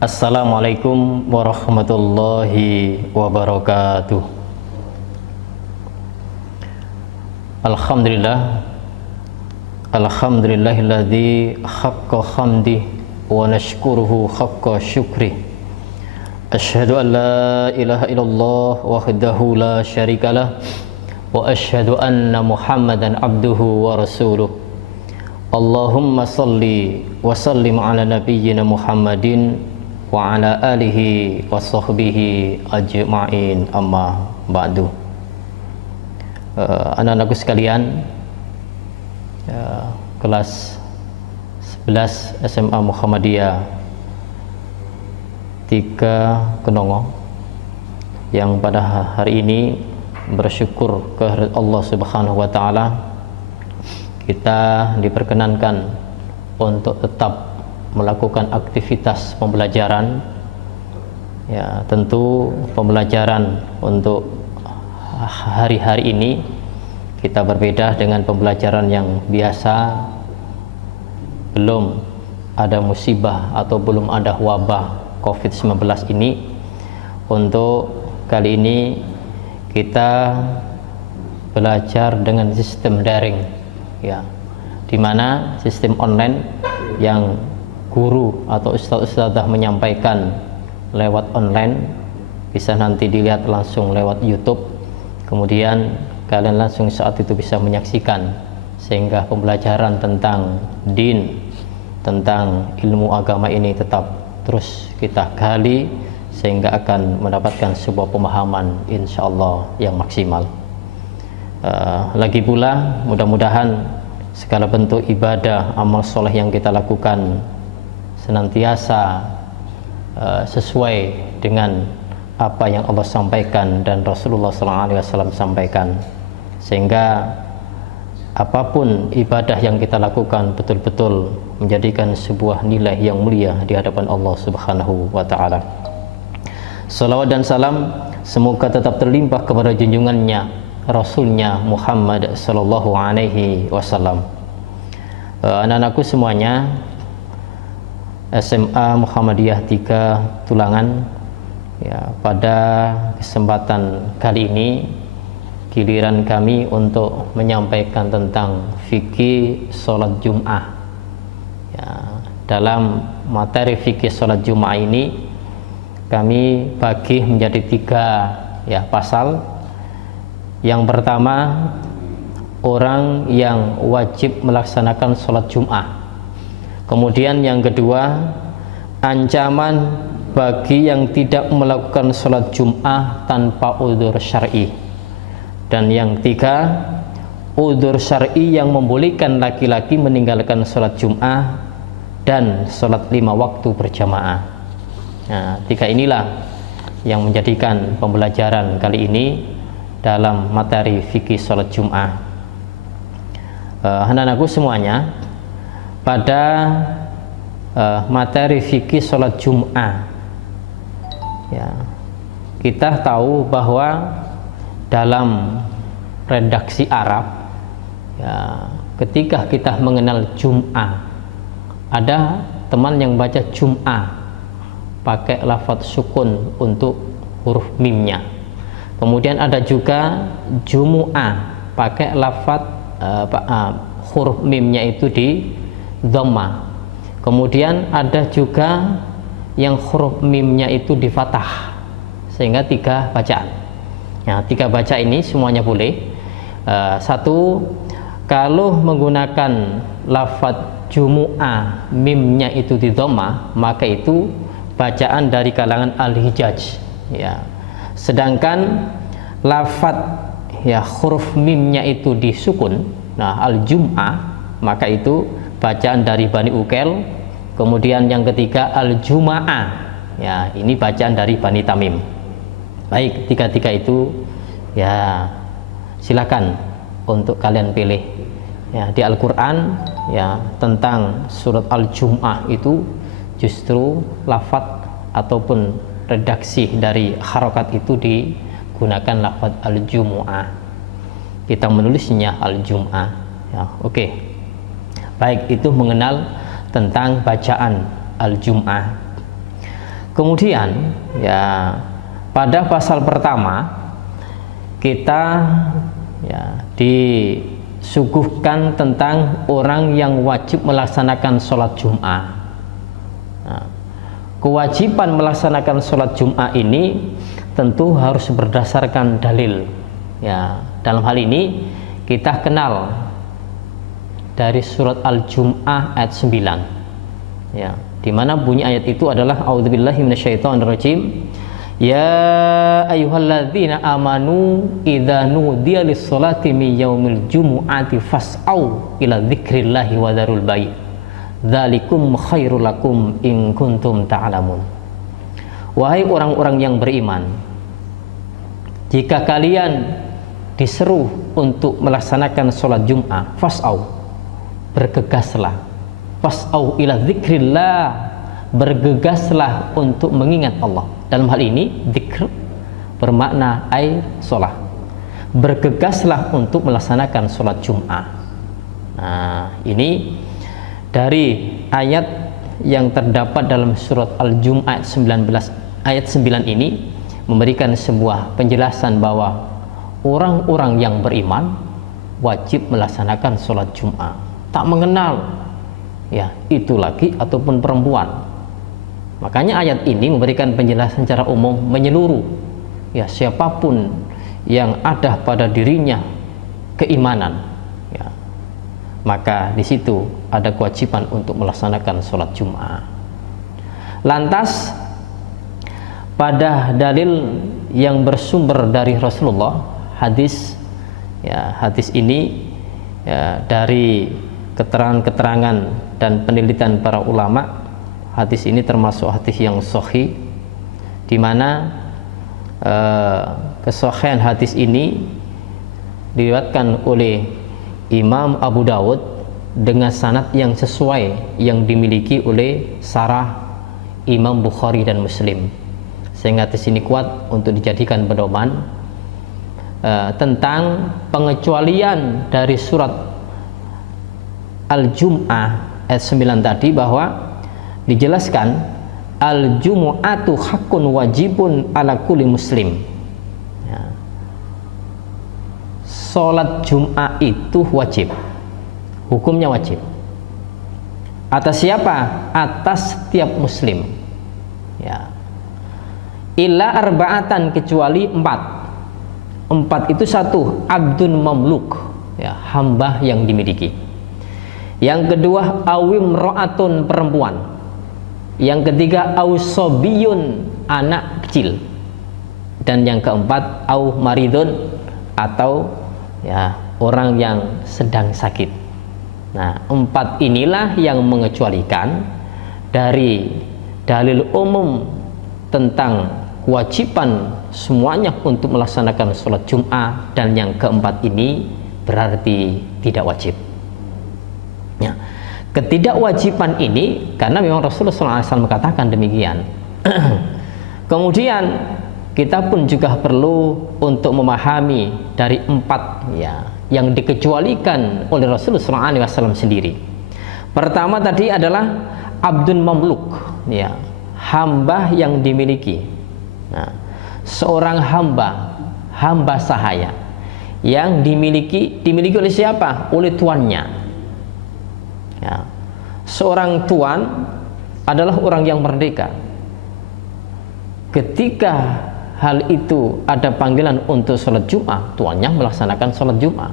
Assalamualaikum warahmatullahi wabarakatuh. Alhamdulillah, alhamdulillahilladzi haqqa hamdi wa nashkuruhu haqqa syukri. Asyhadu an la ilaha illallah wahdahu la syarikalah wa asyhadu anna Muhammadan abduhu wa rasuluh. Allahumma salli wa sallim ala nabiyyina Muhammadin wa ala alihi wa sahbihi ajma'in, amma ba'du. Anak-anakku sekalian, kelas 11 SMA Muhammadiyah 3 Kenongo, yang pada hari ini bersyukur kehadirat Allah Subhanahu wa taala kita diperkenankan untuk tetap melakukan aktivitas pembelajaran. Ya, tentu pembelajaran untuk hari-hari ini kita berbeda dengan pembelajaran yang biasa. Belum ada musibah atau belum ada wabah COVID-19 ini. Untuk kali ini kita belajar dengan sistem daring, ya, dimana sistem online yang guru atau ustaz-ustazah menyampaikan lewat online, bisa nanti dilihat langsung lewat YouTube, kemudian kalian langsung saat itu bisa menyaksikan, sehingga pembelajaran tentang din, tentang ilmu agama ini tetap terus kita gali sehingga akan mendapatkan sebuah pemahaman insyaallah yang maksimal. Lagi pula mudah-mudahan segala bentuk ibadah amal soleh yang kita lakukan senantiasa sesuai dengan apa yang Allah sampaikan dan Rasulullah SAW sampaikan, sehingga apapun ibadah yang kita lakukan betul-betul menjadikan sebuah nilai yang mulia di hadapan Allah Subhanahu wa taala. Salawat dan salam semoga tetap terlimpah kepada junjungannya Rasulnya Muhammad sallallahu alaihi wasallam. Anak-anakku semuanya, SMA Muhammadiyah 3 Tulangan, ya, pada kesempatan kali ini giliran kami untuk menyampaikan tentang fikih sholat Jum'ah. Ya, dalam materi fikih sholat Jum'ah ini kami bagi menjadi 3 pasal. Yang pertama, orang yang wajib melaksanakan sholat Jum'ah. Kemudian yang kedua, ancaman bagi yang tidak melakukan sholat Jum'ah tanpa udzur syar'i. Dan yang ketiga, udzur syar'i yang membolehkan laki-laki meninggalkan sholat Jum'ah dan sholat 5 waktu berjamaah. Nah, 3 inilah yang menjadikan pembelajaran kali ini dalam materi fikih sholat Jum'ah. Anak-anakku semuanya, pada materi fikih sholat Jum'ah, ya, kita tahu bahwa dalam redaksi Arab, ya, ketika kita mengenal Jum'ah, ada teman yang baca Jum'ah pakai lafadz sukun untuk huruf mimnya. Kemudian ada juga Jumu'ah pakai lafadz huruf mimnya itu di dhammah. Kemudian ada juga yang huruf mimnya itu di fathah, sehingga 3 bacaan. Nah, 3 baca ini semuanya boleh. Satu, kalau menggunakan lafadz Jumu'ah mimnya itu di dhammah, maka itu bacaan dari kalangan al-Hijaz, ya. Sedangkan lafadz, ya, huruf mimnya itu di sukun, nah, al-Jum'ah, maka itu bacaan dari Bani Ukel. Kemudian yang ketiga al-Juma'ah, ya, ini bacaan dari Bani Tamim. Baik, 3 itu, ya, silakan untuk kalian pilih. Ya, di Al-Quran, ya, tentang surat Al-Jum'ah itu justru lafadz ataupun redaksi dari harokat itu digunakan lafadz al-Jumu'ah. Kita menulisnya al-Jum'ah, ya, oke. Baik, itu mengenal tentang bacaan al-Jum'ah. Kemudian ya pada pasal pertama kita ya disuguhkan tentang orang yang wajib melaksanakan sholat Jum'ah. Nah, kewajiban melaksanakan sholat Jum'ah ini tentu harus berdasarkan dalil. Ya, dalam hal ini kita kenal dari surat Al-Jum'ah ayat 9. Ya, di mana bunyi ayat itu adalah a'udzubillahi minasyaitonirrajim. Ya ayyuhalladzina amanu idza nudiya lis-sholati min yaumil jumu'ati fas'au ila dzikrillahi wa dzarul bai'. Dzalikum khairul lakum in kuntum ta'lamun. Wahai orang-orang yang beriman, jika kalian diseru untuk melaksanakan sholat Jum'ah, fas'au, bergegaslah, fas'au ila dzikrillah, bergegaslah untuk mengingat Allah. Dalam hal ini dzikr bermakna sholat, bergegaslah untuk melaksanakan sholat Jum'ah. Nah, ini dari ayat yang terdapat dalam surat Al-Jum'ah 19 ayat 9 ini memberikan sebuah penjelasan bahwa orang-orang yang beriman wajib melaksanakan sholat Jum'ah, tak mengenal ya itu laki ataupun perempuan. Makanya ayat ini memberikan penjelasan secara umum menyeluruh, ya siapapun yang ada pada dirinya keimanan, ya, maka di situ ada kewajiban untuk melaksanakan sholat Jum'ah. Lantas pada dalil yang bersumber dari Rasulullah, hadis ini ya, dari keterangan-keterangan dan penelitian para ulama, hadis ini termasuk hadis yang sahih, di mana kesahihan hadis ini diriwayatkan oleh Imam Abu Dawud dengan sanad yang sesuai yang dimiliki oleh sarah Imam Bukhari dan Muslim, sehingga hadis ini kuat untuk dijadikan pedoman tentang pengecualian dari surat Al-Jum'ah ayat 9 tadi, bahwa dijelaskan al-jumu'atu haqqun wajibun ala kulli muslim. Ya. Salat Jum'ah itu wajib, hukumnya wajib. Atas siapa? Atas setiap muslim. Ya. Illa arba'atan, kecuali empat itu satu, abdun mamluk, ya, hamba yang dimiliki. Yang kedua, awim ro'atun, perempuan. Yang ketiga, ausobiyun, anak kecil. Dan yang keempat, au maridun, atau ya orang yang sedang sakit. Nah, empat inilah yang mengecualikan dari dalil umum tentang kewajiban semuanya untuk melaksanakan sholat Jum'ah, dan yang keempat ini berarti tidak wajib. Ya. Ketidakwajiban ini karena memang Rasulullah SAW mengatakan demikian. Kemudian kita pun juga perlu untuk memahami dari empat ya yang dikecualikan oleh Rasulullah SAW sendiri. Pertama tadi adalah abdun mamluk, ya, hamba yang dimiliki. Nah, seorang hamba sahaya yang dimiliki oleh siapa? Oleh tuannya. Ya. Seorang tuan adalah orang yang merdeka. Ketika hal itu ada panggilan untuk sholat Jum'ah, tuannya melaksanakan sholat Jum'ah.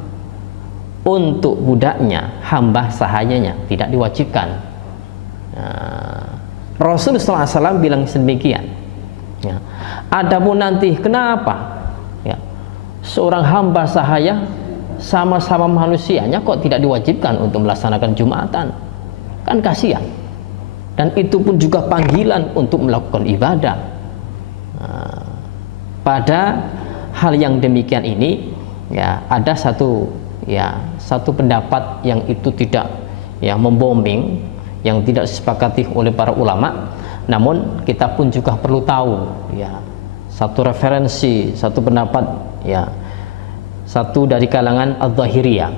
Untuk budaknya, hamba sahayanya tidak diwajibkan. Nah, Rasulullah SAW bilang sedemikian. Ya. Adapun nanti kenapa ya, seorang hamba sahaya sama-sama manusianya kok tidak diwajibkan untuk melaksanakan Jumatan? Kan kasihan. Dan itu pun juga panggilan untuk melakukan ibadah. Nah, pada hal yang demikian ini ya ada satu pendapat yang itu tidak ya membombing, yang tidak disepakati oleh para ulama. Namun kita pun juga perlu tahu ya satu referensi, satu pendapat ya, satu dari kalangan Adz-Dzahiriyah,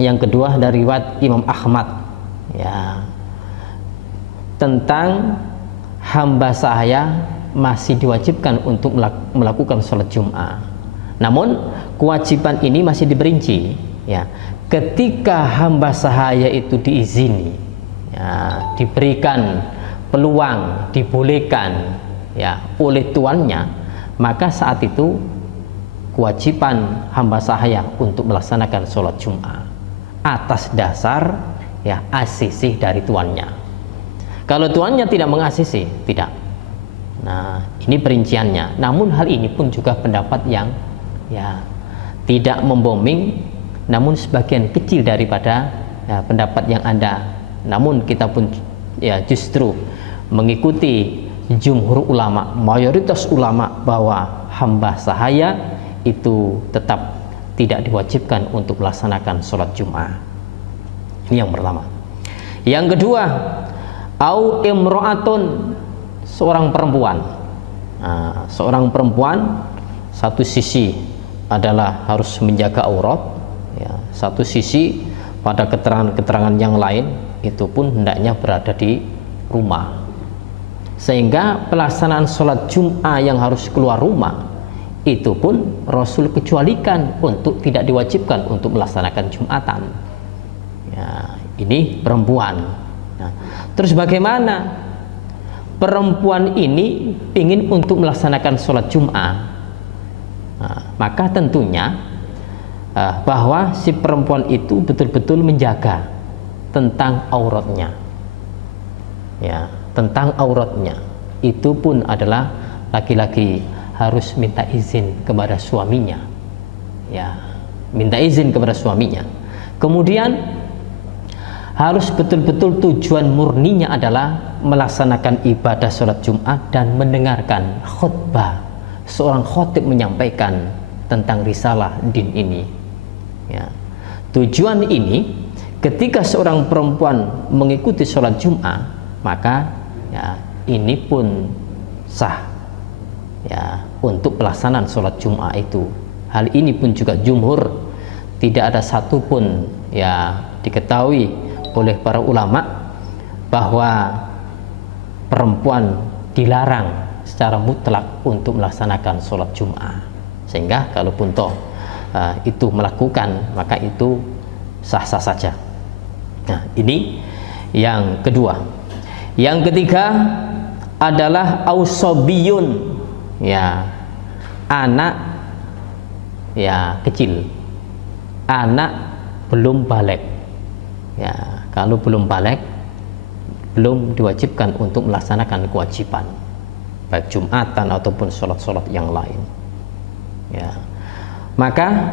yang kedua dari riwayat Imam Ahmad ya, tentang hamba saya masih diwajibkan untuk melakukan sholat Jum'ah. Namun kewajiban ini masih diperinci, ya. Ketika hamba sahaya itu diizini, ya, diberikan peluang, dibolehkan, ya, oleh tuannya, maka saat itu kewajiban hamba sahaya untuk melaksanakan sholat Jum'ah atas dasar, ya, asisih dari tuannya. Kalau tuannya tidak mengasisi, tidak. Nah, ini perinciannya. Namun hal ini pun juga pendapat yang, ya, tidak membombing, namun sebagian kecil daripada, ya, pendapat yang ada. Namun kita pun, ya, justru mengikuti jumhur ulama, mayoritas ulama, bahwa hamba sahaya itu tetap tidak diwajibkan untuk melaksanakan sholat Jum'ah. Ini yang pertama. Yang kedua, au imro'atun, seorang perempuan. Nah, seorang perempuan satu sisi adalah harus menjaga aurat, ya, satu sisi pada keterangan-keterangan yang lain itu pun hendaknya berada di rumah, sehingga pelaksanaan sholat Jum'ah yang harus keluar rumah itu pun Rasul kecualikan untuk tidak diwajibkan untuk melaksanakan Jumatan, ya, ini perempuan. Nah, terus bagaimana perempuan ini ingin untuk melaksanakan sholat Jum'ah? Nah, maka tentunya bahwa si perempuan itu betul-betul menjaga tentang auratnya, ya, tentang auratnya. Itu pun adalah laki-laki harus minta izin kepada suaminya, ya, minta izin kepada suaminya. Kemudian harus betul-betul tujuan murninya adalah melaksanakan ibadah sholat Jumat dan mendengarkan khutbah seorang khatib menyampaikan tentang risalah din ini, ya. Tujuan ini ketika seorang perempuan mengikuti sholat Jumat, maka, ya, ini pun sah, ya, untuk pelaksanaan sholat Jumat itu. Hal ini pun juga jumhur, tidak ada satupun, ya, diketahui oleh para ulama bahwa perempuan dilarang secara mutlak untuk melaksanakan sholat Jumat, sehingga kalaupun toh itu melakukan, maka itu sah-sah saja. Nah, ini yang kedua. Yang ketiga adalah ausobiyun, ya, anak, ya, kecil, anak belum balik, ya. Kalau belum balik, belum diwajibkan untuk melaksanakan kewajiban baik Jumatan ataupun sholat-sholat yang lain, ya. Maka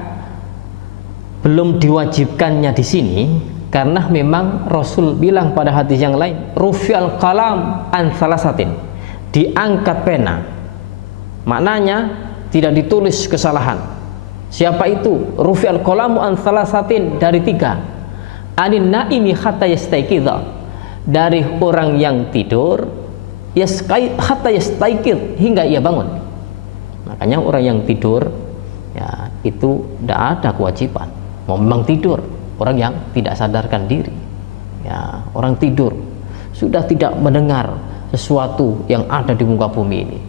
belum diwajibkannya di sini karena memang Rasul bilang pada hadis yang lain, rufi'al qalam an salasatin, diangkat pena, maknanya tidak ditulis kesalahan. Siapa itu? Rufi'al qalamu an salasatin, dari 3. Anin naimi hatta yastaiqidha, dari orang yang tidur hatta yastaiqidh, hingga ia bangun. Makanya orang yang tidur, ya, itu tidak ada kewajiban. Mau memang tidur, orang yang tidak sadarkan diri, ya, orang tidur sudah tidak mendengar sesuatu yang ada di muka bumi ini,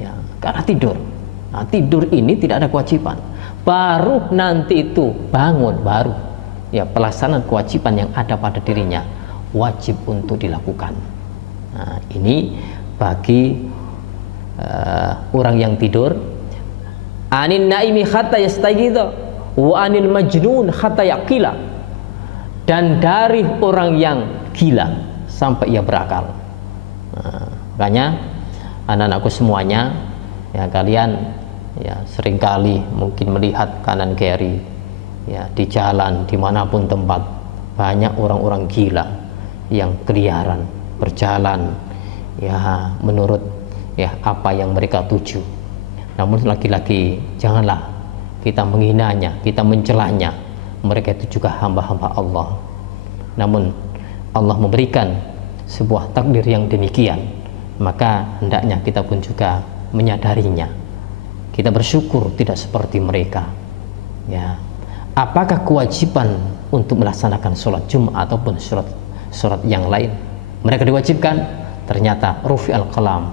ya, karena tidur. Nah, tidur ini tidak ada kewajiban. Baru nanti itu bangun, baru, ya, pelaksanaan kewajiban yang ada pada dirinya wajib untuk dilakukan. Nah, ini bagi orang yang tidur. Anin naimi hatta yastayqidha wa anil majnun hatta yaqila, dan dari orang yang gila sampai ia berakal. Nah, makanya anak-anakku semuanya, ya, kalian, ya, seringkali mungkin melihat kanan kiri, ya, di jalan dimanapun tempat banyak orang-orang gila yang keliaran berjalan, ya, menurut, ya, apa yang mereka tuju. Namun laki-laki janganlah kita menghinanya, kita mencelanya. Mereka itu juga hamba-hamba Allah. Namun Allah memberikan sebuah takdir yang demikian, maka hendaknya kita pun juga menyadarinya. Kita bersyukur tidak seperti mereka, ya. Apakah kewajiban untuk melaksanakan sholat Jumat ataupun sholat yang lain? Mereka diwajibkan? ternyata rufi'al qalam,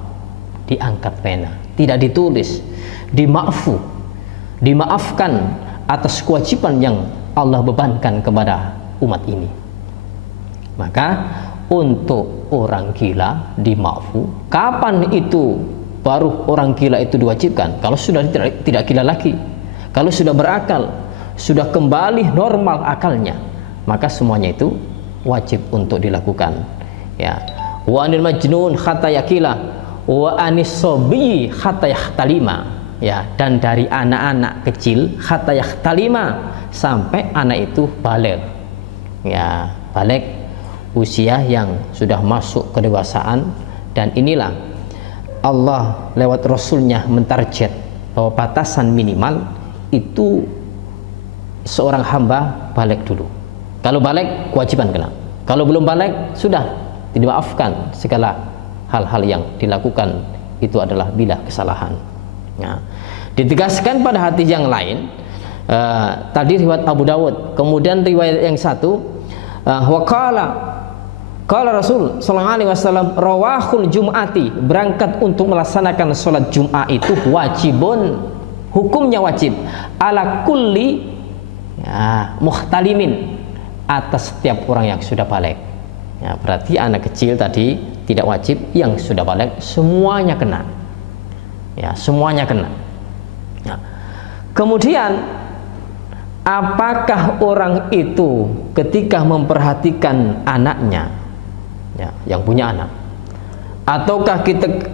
diangkat pena, tidak ditulis, dimaafkan atas kewajiban yang Allah bebankan kepada umat ini. Maka untuk orang gila dimaafu. Kapan itu baru orang gila itu diwajibkan? Kalau sudah tidak gila lagi, kalau sudah berakal, sudah kembali normal akalnya, maka semuanya itu wajib untuk dilakukan. Ya, wa anil majnun hatta yakila wa anis sobi hatta yahtalima. Ya, dan dari anak-anak kecil hatta yahtalima, sampai anak itu baligh. Ya, baligh, usia yang sudah masuk kedewasaan. Dan inilah Allah lewat Rasulnya mentarget bahwa batasan minimal itu seorang hamba baligh dulu. Kalau baligh kewajiban kena. Kalau belum baligh sudah dimaafkan segala hal-hal yang dilakukan itu adalah bila kesalahan. Nah, ditegaskan pada hadis yang lain, tadi riwayat Abu Dawud, kemudian riwayat yang satu, Qala Rasul sallallahu alaihi wasallam, rawahul jum'ati, berangkat untuk melaksanakan sholat Jum'ah itu wajibun, hukumnya wajib, ala kulli muhtalimin, atas setiap orang yang sudah baligh. Ya, berarti anak kecil tadi tidak wajib, yang sudah baligh semuanya kena. Ya, semuanya kena. Ya. Kemudian apakah orang itu ketika memperhatikan anaknya, ya, yang punya anak, ataukah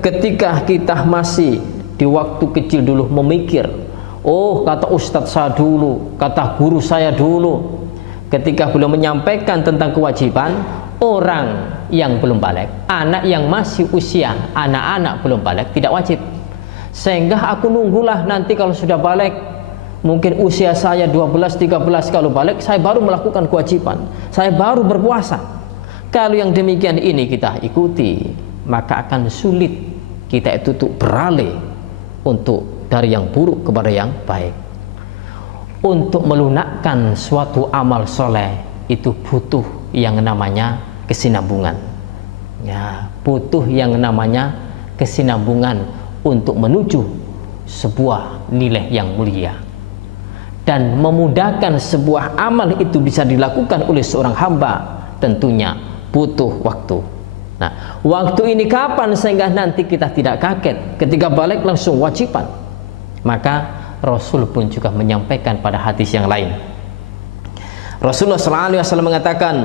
ketika kita masih di waktu kecil dulu memikir, oh kata ustadz saya dulu, kata guru saya dulu, ketika belum menyampaikan tentang kewajiban, orang yang belum baligh, anak yang masih usia anak-anak belum baligh tidak wajib. Sehingga aku nunggulah nanti kalau sudah baligh, mungkin usia saya 12-13, kalau baligh saya baru melakukan kewajiban, saya baru berpuasa. Kalau yang demikian ini kita ikuti, maka akan sulit kita itu tuh beralih untuk dari yang buruk kepada yang baik. Untuk melunakkan suatu amal soleh itu butuh yang namanya kesinambungan. Ya, butuh yang namanya kesinambungan untuk menuju sebuah nilai yang mulia. Dan memudahkan sebuah amal itu bisa dilakukan oleh seorang hamba tentunya butuh waktu. Nah, waktu ini kapan sehingga nanti kita tidak kaget ketika baligh langsung wajiban? Maka Rasul pun juga menyampaikan pada hadis yang lain. Rasulullah SAW mengatakan,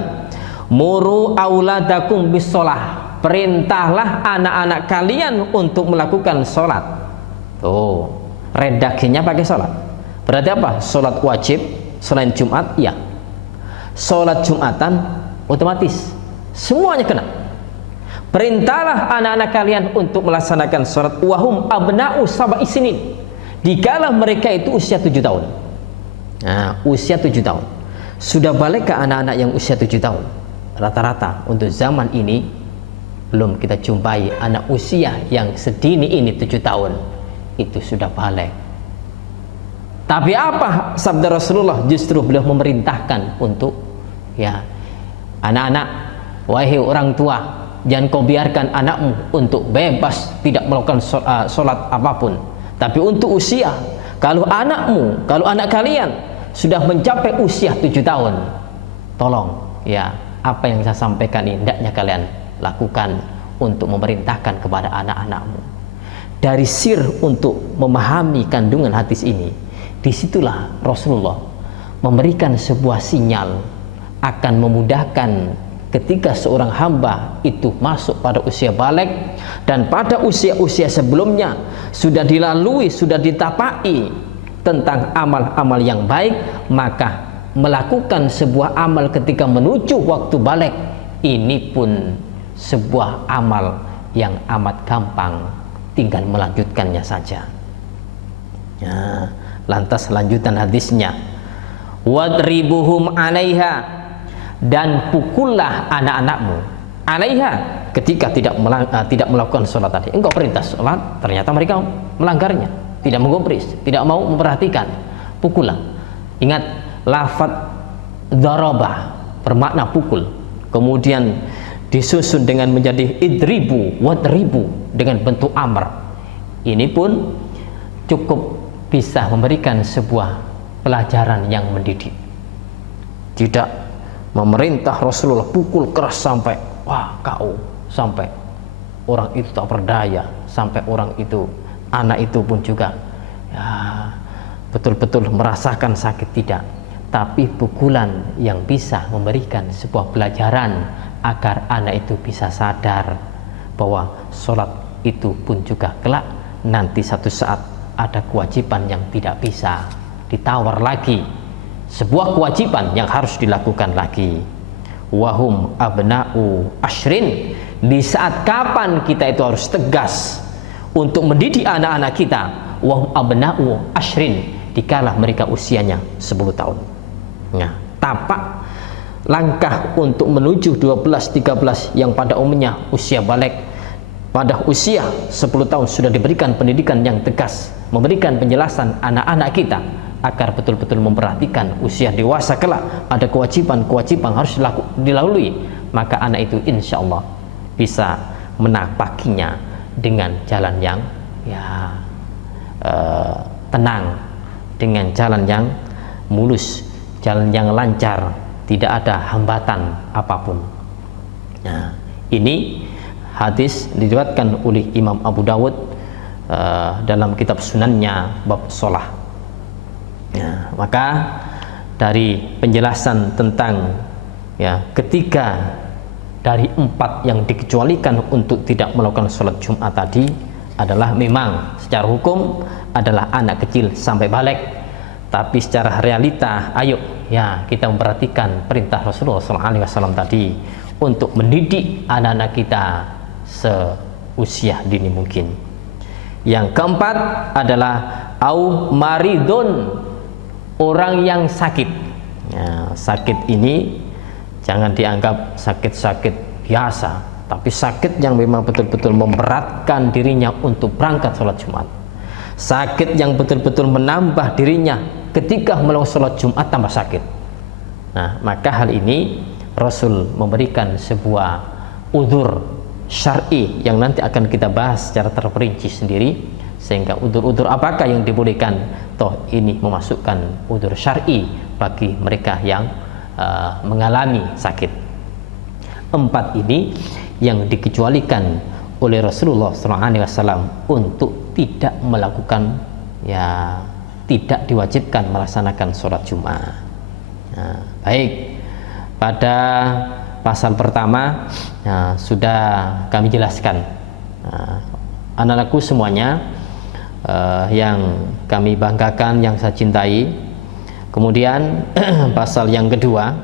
muru auladakum bisolah, perintahlah anak-anak kalian untuk melakukan sholat. Tuh, redaksinya pakai sholat. Berarti apa? Sholat wajib selain Jumat, ya. Sholat Jumatan otomatis semuanya kena. Perintahlah anak-anak kalian untuk melaksanakan sholat wahum abna'u sab'i sinin, dikala mereka itu usia 7 tahun. Nah, usia 7 tahun. Sudah balik ke anak-anak yang usia 7 tahun? Rata-rata untuk zaman ini belum kita jumpai anak usia yang sedini ini 7 tahun itu sudah balik. Tapi apa sabda Rasulullah? Justru beliau memerintahkan untuk, ya, anak-anak, wahai orang tua, jangan kau biarkan anakmu untuk bebas tidak melakukan sholat apapun. Tapi untuk usia, kalau anakmu, kalau anak kalian sudah mencapai usia 7 tahun, tolong, ya, apa yang saya sampaikan ini hendaknya kalian lakukan untuk memerintahkan kepada anak-anakmu. Dari sir untuk memahami kandungan hadis ini, disitulah Rasulullah memberikan sebuah sinyal akan memudahkan ketika seorang hamba itu masuk pada usia baligh dan pada usia-usia sebelumnya sudah dilalui, sudah ditapai tentang amal-amal yang baik, maka melakukan sebuah amal ketika menuju waktu baligh ini pun sebuah amal yang amat gampang, tinggal melanjutkannya saja. Ya, lantas lanjutan hadisnya, wadribuhum 'alaiha, dan pukullah anak-anakmu 'alaiha, ketika tidak melakukan sholat tadi. Engkau perintah sholat, ternyata mereka melanggarnya, tidak menggubris, tidak mau memperhatikan, pukullah. Ingat, lafadz darabah bermakna pukul. Kemudian disusun dengan menjadi idribu wadribu dengan bentuk amr. Ini pun cukup bisa memberikan sebuah pelajaran yang mendidik. Tidak memerintah Rasulullah pukul keras sampai wah kau, sampai orang itu tak berdaya, sampai orang itu, anak itu pun juga ya betul-betul merasakan sakit, tidak. Tapi pukulan yang bisa memberikan sebuah pelajaran agar anak itu bisa sadar bahwa sholat itu pun juga kelak nanti satu saat ada kewajiban yang tidak bisa ditawar lagi, sebuah kewajiban yang harus dilakukan lagi. Wahum abna'u ashrin, di saat kapan kita itu harus tegas untuk mendidik anak-anak kita. Wahum abna'u ashrin, dikala mereka usianya 10 tahun. Nah, tapak langkah untuk menuju 12-13 yang pada umumnya usia balik, pada usia 10 tahun sudah diberikan pendidikan yang tegas, memberikan penjelasan anak-anak kita agar betul-betul memperhatikan usia dewasa kelak ada kewajiban-kewajiban harus dilalui, maka anak itu insya Allah bisa menapakinya dengan jalan yang tenang, dengan jalan yang mulus, jalan yang lancar, tidak ada hambatan apapun. Nah, ini hadis diriwayatkan oleh Imam Abu Dawud dalam kitab sunannya bab sholah. Ya, maka dari penjelasan tentang ketiga dari 4 yang dikecualikan untuk tidak melakukan sholat Jumat tadi adalah memang secara hukum adalah anak kecil sampai balik, tapi secara realita ayo kita memperhatikan perintah Rasulullah SAW tadi untuk mendidik anak-anak kita seusia dini mungkin. Yang keempat adalah au maridun, orang yang sakit. Sakit ini jangan dianggap sakit-sakit biasa, tapi sakit yang memang betul-betul memberatkan dirinya untuk berangkat sholat Jumat, sakit yang betul-betul menambah dirinya ketika melakukan sholat Jumat tambah sakit. Nah, maka hal ini Rasul memberikan sebuah udzur syar'i yang nanti akan kita bahas secara terperinci sendiri, sehingga udzur-udzur apakah yang dibolehkan, toh ini memasukkan udzur syar'i bagi mereka yang mengalami sakit. 4 ini yang dikecualikan oleh Rasulullah SAW untuk tidak melakukan tidak diwajibkan melaksanakan sholat Jumat. Nah, baik, pada pasal pertama sudah kami jelaskan. Anak-anakku semuanya yang kami banggakan, yang saya cintai. Kemudian pasal yang kedua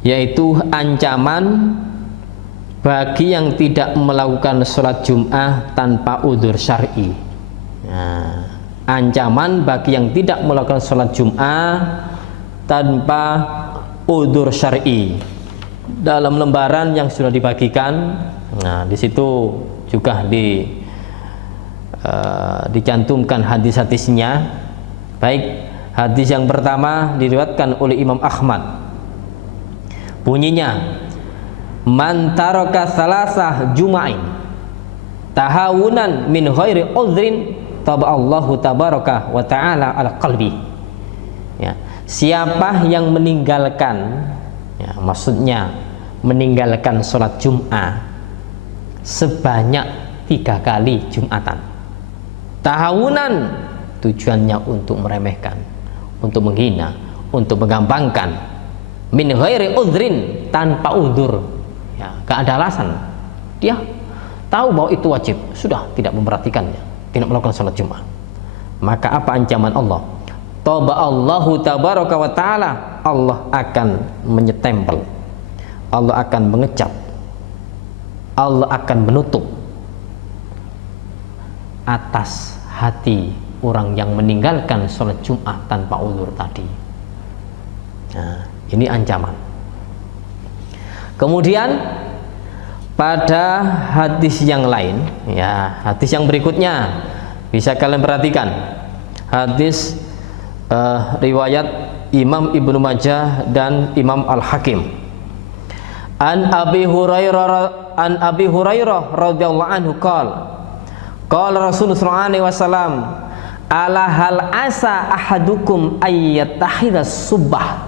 yaitu ancaman bagi yang tidak melakukan sholat Jum'ah tanpa udzur syar'i. Ancaman bagi yang tidak melakukan sholat Jum'ah tanpa udzur syar'i. Dalam lembaran yang sudah dibagikan, di situ juga dicantumkan hadis-hadisnya. Baik, hadis yang pertama diriwayatkan oleh Imam Ahmad. Bunyinya, man taraka salasah juma'in tahawunan min ghairi udhrin taballahu tabaraka wa ta'ala ala qalbi. Siapa yang meninggalkan, maksudnya meninggalkan sholat Jum'ah sebanyak 3 kali Jumatan. Tahawunan tujuannya untuk meremehkan, untuk menghina, untuk menggampangkan. Min ghairi udhrin, tanpa udzur, gak ada alasan. Dia tahu bahwa itu wajib, sudah tidak memperhatikannya, tidak melakukan sholat Jumat. Maka apa ancaman Allah? Taba Allahu tabaraka wa ta'ala, Allah akan menyetempel, Allah akan mengecap, Allah akan menutup atas hati orang yang meninggalkan sholat Jumat tanpa udzur tadi. Nah, ini ancaman. Kemudian pada hadis yang lain, hadis yang berikutnya bisa kalian perhatikan. Hadis riwayat Imam Ibnu Majah dan Imam Al-Hakim. An Abi Hurairah radhiyallahu anhu qala Rasulullah sallallahu alaihi wasallam, ala hal asa ahadukum ayyatahidha subbah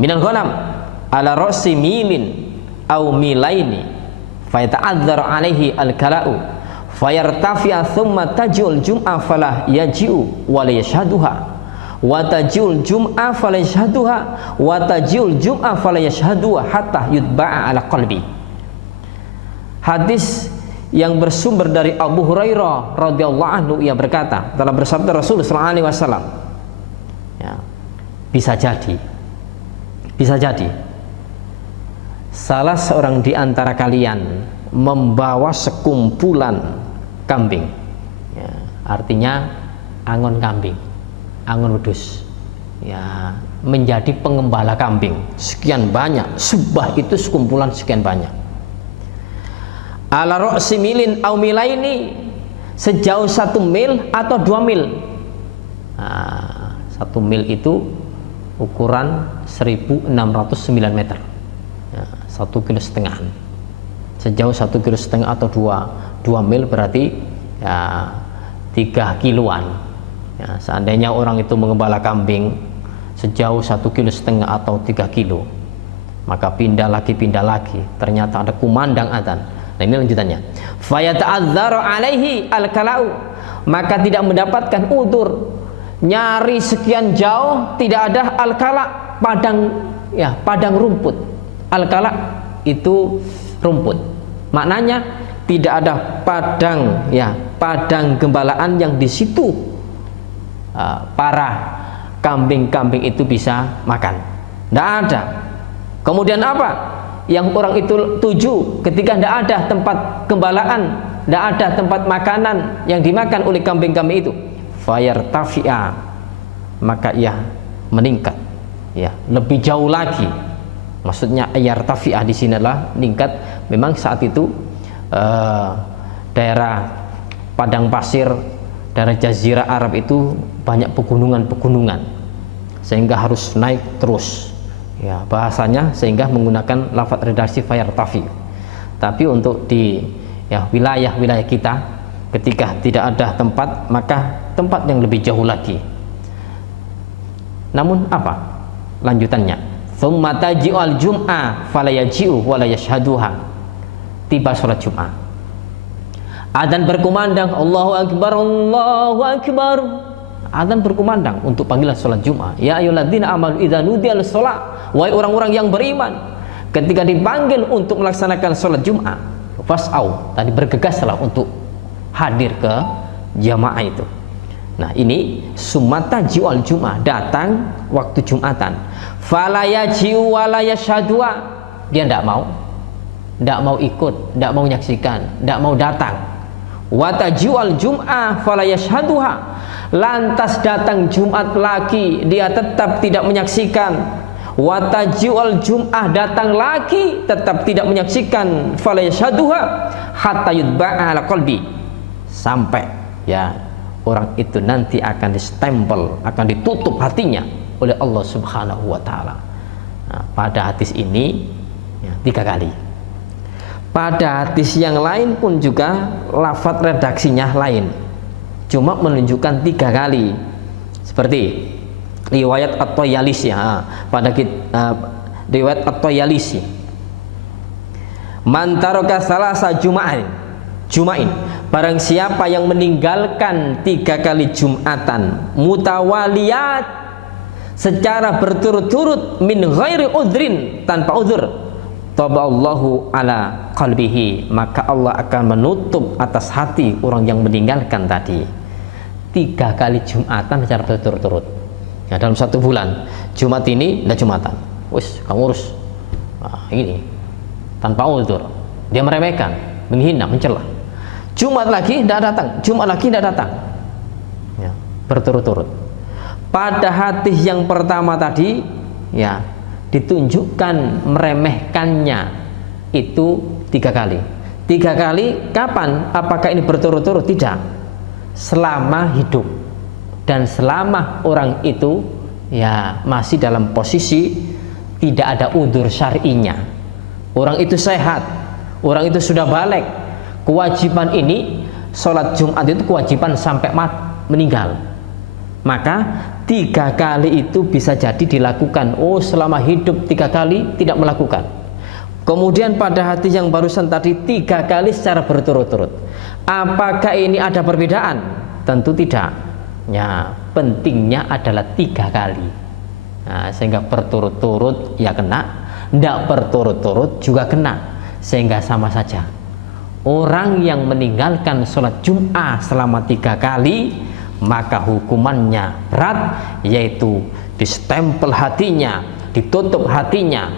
minal ghanam ala ra'si milin aw milaini fayata'adzar alaihi al-kala'u fayartafi'a thumma tajul jum'ah falah yaji'u wa la yashhaduha wa tajul jum'ah falah yashhaduha wa tajul jum'ah falah yashhaduha hatta yutba'a ala qalbi. Hadis yang bersumber dari Abu Hurairah radhiyallahu anhu, ia berkata, telah bersabda Rasulullah sallallahu alaihi wasallam, ya, bisa jadi salah seorang di antara kalian membawa sekumpulan kambing, ya, artinya angon kambing, angon wedhus, ya, menjadi pengembala kambing sekian banyak. Subah itu sekumpulan sekian banyak. Ala ra'si milin au milaini, sejauh 1 mil atau 2 mil. Nah, 1 mil itu ukuran 1609 meter, ya, 1,5 kilo. Sejauh 1,5 kilo atau 2 mil berarti ya 3 kiloan. Ya, seandainya orang itu mengembala kambing sejauh 1,5 kilo atau 3 kilo, maka pindah lagi, ternyata ada kumandang adzan. Nah, ini lanjutannya. Fayata'adzaru alaihi al-kala'u, maka tidak mendapatkan udzur, nyari sekian jauh tidak ada al-kala, padang rumput. Al-kala itu rumput. Maknanya tidak ada padang gembalaan yang di situ para kambing-kambing itu bisa makan. Tidak ada. Kemudian apa yang orang itu tuju ketika tidak ada tempat gembalaan, tidak ada tempat makanan yang dimakan oleh kambing-kambing itu? Fayartafi'a, maka ia meningkat, ya, lebih jauh lagi. Maksudnya yartafi'ah di sini adalah meningkat. Memang saat itu daerah padang pasir, daerah jazirah Arab itu banyak pegunungan, sehingga harus naik terus, ya, bahasanya, sehingga menggunakan lafaz redaksi fayartafi. Tapi untuk di wilayah-wilayah kita, ketika tidak ada tempat, maka tempat yang lebih jauh lagi. Namun apa lanjutannya? Tsumma taji'ul jum'ah fala yaji'u wa la yashhaduha. Tiba salat Jumat, adzan berkumandang, Allahu akbar, Allahu akbar. Adzan berkumandang untuk panggilan salat Jumat. Ya ayyuhalladzina amanu idza nudiya lis-shalah, wahai orang-orang yang beriman, ketika dipanggil untuk melaksanakan salat Jumat, fas'au, tadi bergegaslah untuk hadir ke jamaah itu. Nah, ini sumata jiwal Jumat, datang waktu Jumatan. Fala yaji'u wa la yashhadua, dia tidak mau ikut, tidak mau menyaksikan, tidak mau datang. Wa taji'al Jum'ah fala yashhaduha, lantas datang Jumat lagi dia tetap tidak menyaksikan. Wa taji'al Jum'ah, datang lagi tetap tidak menyaksikan. Fala yashhaduha hatta yutba'a ala qalbi, sampai ya orang itu nanti akan distempel, akan ditutup hatinya oleh Allah Subhanahu wa Ta'ala. Nah, pada hadis ini ya, 3 kali. Pada hadis yang lain pun juga lafaz redaksinya lain, cuma menunjukkan 3 kali. Seperti riwayat At-Tayalisi, ya, pada riwayat At-Tayalisi, man taraka salasa juma'in, barang siapa yang meninggalkan 3 kali Jumatan mutawaliyat, secara berturut-turut, min ghairi udhrin, tanpa udhur, taballahu ala qalbihi, maka Allah akan menutup atas hati orang yang meninggalkan tadi 3 kali Jumatan secara berturut-turut, ya, dalam 1 bulan. Jumat ini tidak Jumatan, wis kamu urus. Nah, ini tanpa udhur, dia meremehkan, menghina, mencela. Jumat lagi tidak datang, Jumat lagi tidak datang, ya, berturut-turut. Pada hadis yang pertama tadi, ya, ditunjukkan meremehkannya itu 3 kali. 3 kali kapan? Apakah ini berturut-turut? Tidak. Selama hidup dan selama orang itu ya masih dalam posisi tidak ada udzur syar'inya, orang itu sehat, orang itu sudah balik, kewajiban ini, sholat Jumat itu kewajiban sampai meninggal, maka 3 kali itu bisa jadi dilakukan. Oh, selama hidup 3 kali tidak melakukan. Kemudian pada hati yang barusan tadi 3 kali secara berturut-turut. Apakah ini ada perbedaan? Tentu tidak. Ya, pentingnya adalah 3 kali. Nah, sehingga berturut-turut ya kena, tidak berturut-turut juga kena, sehingga sama saja. Orang yang meninggalkan sholat Jum'ah selama 3 kali, maka hukumannya berat, yaitu distempel hatinya, ditutup hatinya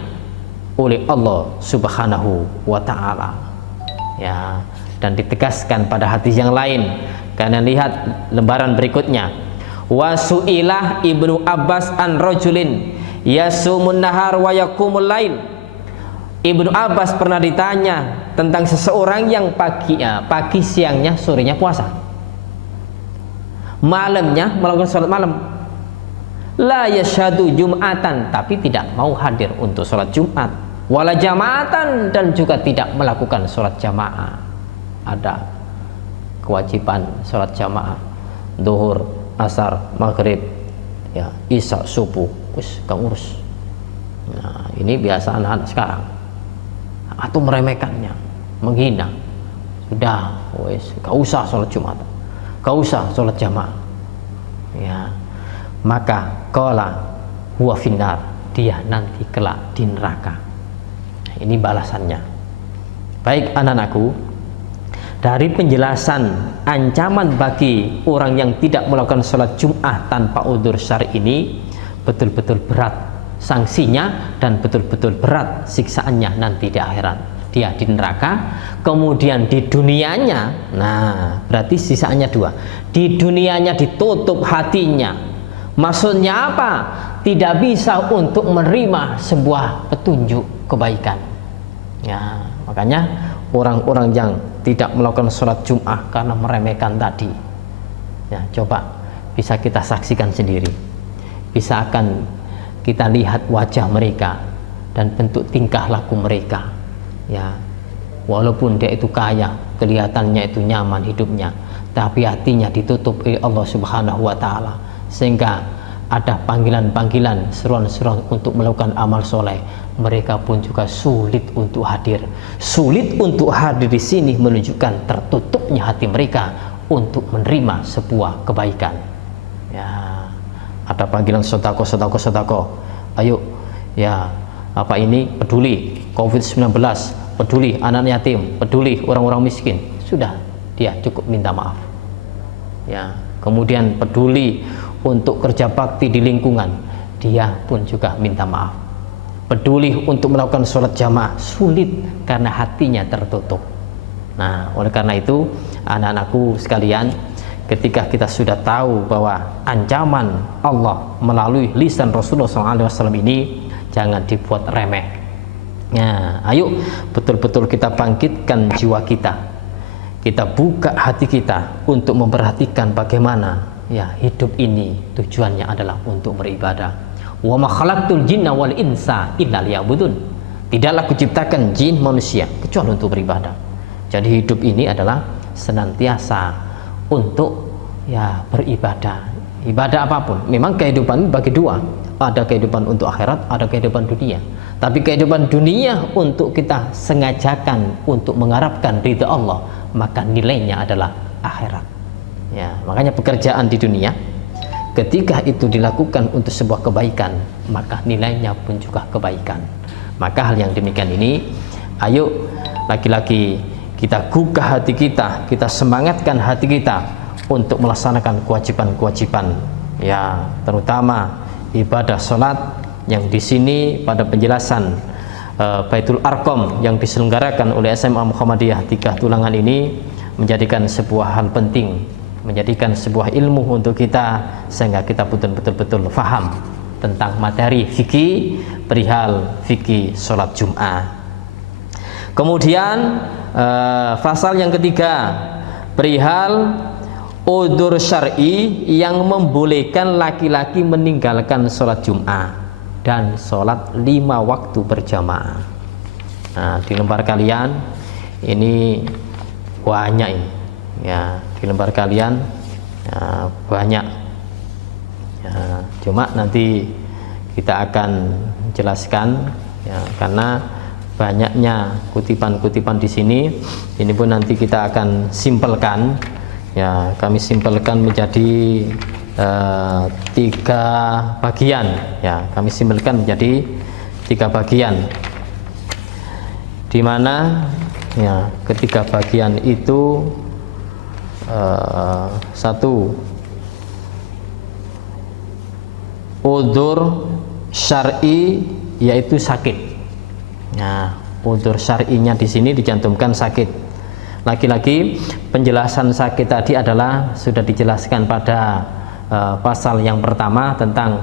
oleh Allah Subhanahu wa ta'ala. Ya, dan ditegaskan pada hadis yang lain. Karena lihat lembaran berikutnya. Wasu'ilah Ibnu Abbas an rajulin yasumun nahar wa yaqumul lail. Ibnu Abbas pernah ditanya tentang seseorang yang pagi siangnya sorenya puasa, malamnya melakukan sholat malam. La yashhadu jum'atan, tapi tidak mau hadir untuk sholat Jumat. Wala jama'atan, dan juga tidak melakukan sholat jamaah. Ada kewajiban sholat jamaah, zuhur, asar, maghrib, ya, isya, subuh, gak urus. Nah, ini biasa anak-anak sekarang. Atau meremehkannya, menghina. Sudah, gak usah sholat Jumat, gak usah sholat jamaah. Ya, maka qala huwa finnar, dia nanti kelak di neraka. Ini balasannya. Baik anak-anakku, dari penjelasan ancaman bagi orang yang tidak melakukan sholat Jum'ah tanpa udzur syar'i ini betul-betul berat sanksinya dan betul-betul berat siksaannya nanti di akhirat. Dia di neraka, kemudian di dunianya, nah berarti sisaannya 2. Di dunianya ditutup hatinya. Maksudnya apa? Tidak bisa untuk menerima sebuah petunjuk kebaikan. Ya, makanya orang-orang yang tidak melakukan sholat Jum'ah karena meremehkan tadi, ya, coba bisa kita saksikan sendiri, bisa akan kita lihat wajah mereka dan bentuk tingkah laku mereka. Ya, walaupun dia itu kaya, kelihatannya itu nyaman hidupnya, tapi hatinya ditutup oleh Allah Subhanahu wa ta'ala, sehingga ada panggilan-panggilan, seruan-seruan untuk melakukan amal soleh, mereka pun juga sulit untuk hadir. Sulit untuk hadir di sini menunjukkan tertutupnya hati mereka untuk menerima sebuah kebaikan. Ya, ada panggilan sedekah. Ayo, ya, apa ini, peduli COVID-19, peduli anak yatim, peduli orang-orang miskin. Sudah, dia cukup minta maaf. Ya, kemudian peduli untuk kerja bakti di lingkungan, dia pun juga minta maaf. Peduli untuk melakukan sholat jamaah, sulit karena hatinya tertutup. Nah, oleh karena itu anak-anakku sekalian, ketika kita sudah tahu bahwa ancaman Allah melalui lisan Rasulullah SAW ini jangan dibuat remeh. Nah, ayo betul-betul kita bangkitkan jiwa kita, kita buka hati kita untuk memperhatikan bagaimana ya hidup ini tujuannya adalah untuk beribadah. Wa ma khalaqtul jinna wal insa illa liya'budun. Tidaklah kuciptakan jin manusia kecuali untuk beribadah. Jadi hidup ini adalah senantiasa untuk ya beribadah. Ibadah apapun. Memang kehidupan bagi 2. Ada kehidupan untuk akhirat, ada kehidupan dunia. Tapi kehidupan dunia untuk kita sengajakan untuk mengharapkan ridha Allah, maka nilainya adalah akhirat. Ya, makanya pekerjaan di dunia ketika itu dilakukan untuk sebuah kebaikan, maka nilainya pun juga kebaikan. Maka hal yang demikian ini, ayo laki-laki kita gugah hati kita, kita semangatkan hati kita untuk melaksanakan kewajiban-kewajiban, ya, terutama ibadah sholat yang di sini pada penjelasan Baitul Arqam yang diselenggarakan oleh SMA Muhammadiyah 3 Tulangan ini menjadikan sebuah hal penting, menjadikan sebuah ilmu untuk kita, sehingga kita betul-betul faham tentang materi fikih perihal fikih sholat Jum'ah. Kemudian pasal yang ketiga perihal udzur syar'i yang membolehkan laki-laki meninggalkan sholat Jum'ah dan sholat 5 waktu berjamaah. Nah, di lembar kalian ini banyak ini. Ya, di lembar kalian ya, banyak. Ya, cuma nanti kita akan jelaskan ya, karena banyaknya kutipan-kutipan di sini. Ini pun nanti kita akan simpelkan. Ya, kami simpelkan menjadi 3 bagian. Ya, kami simpelkan menjadi 3 bagian. Di mana ya, ketiga bagian itu satu, udzur syar'i, yaitu sakit. Nah, udzur syar'inya di sini dicantumkan sakit. Lagi-lagi penjelasan sakit tadi adalah sudah dijelaskan pada pasal yang pertama tentang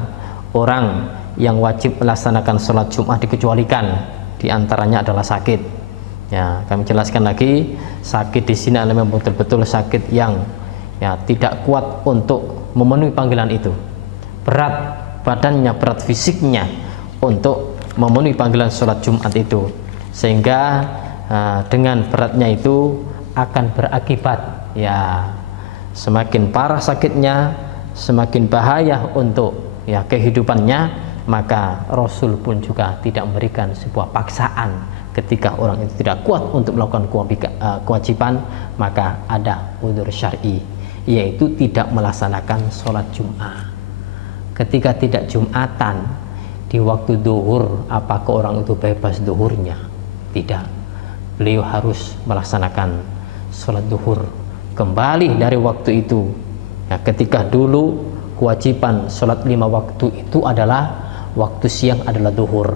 orang yang wajib melaksanakan sholat Jumat dikecualikan, di antaranya adalah sakit. Ya, kami jelaskan lagi, sakit di sini adalah betul-betul sakit yang ya tidak kuat untuk memenuhi panggilan itu. Berat badannya, berat fisiknya untuk memenuhi panggilan sholat Jumat itu, sehingga dengan beratnya itu akan berakibat ya semakin parah sakitnya, semakin bahaya untuk ya kehidupannya. Maka Rasul pun juga tidak memberikan sebuah paksaan ketika orang itu tidak kuat untuk melakukan kewajiban, maka ada udzur syar'i, yaitu tidak melaksanakan sholat Jumat. Ketika tidak Jumatan di waktu duhur, apakah orang itu bebas duhurnya? Tidak, beliau harus melaksanakan sholat duhur kembali dari waktu itu. Nah, ketika dulu kewajiban sholat 5 waktu itu adalah waktu siang adalah duhur,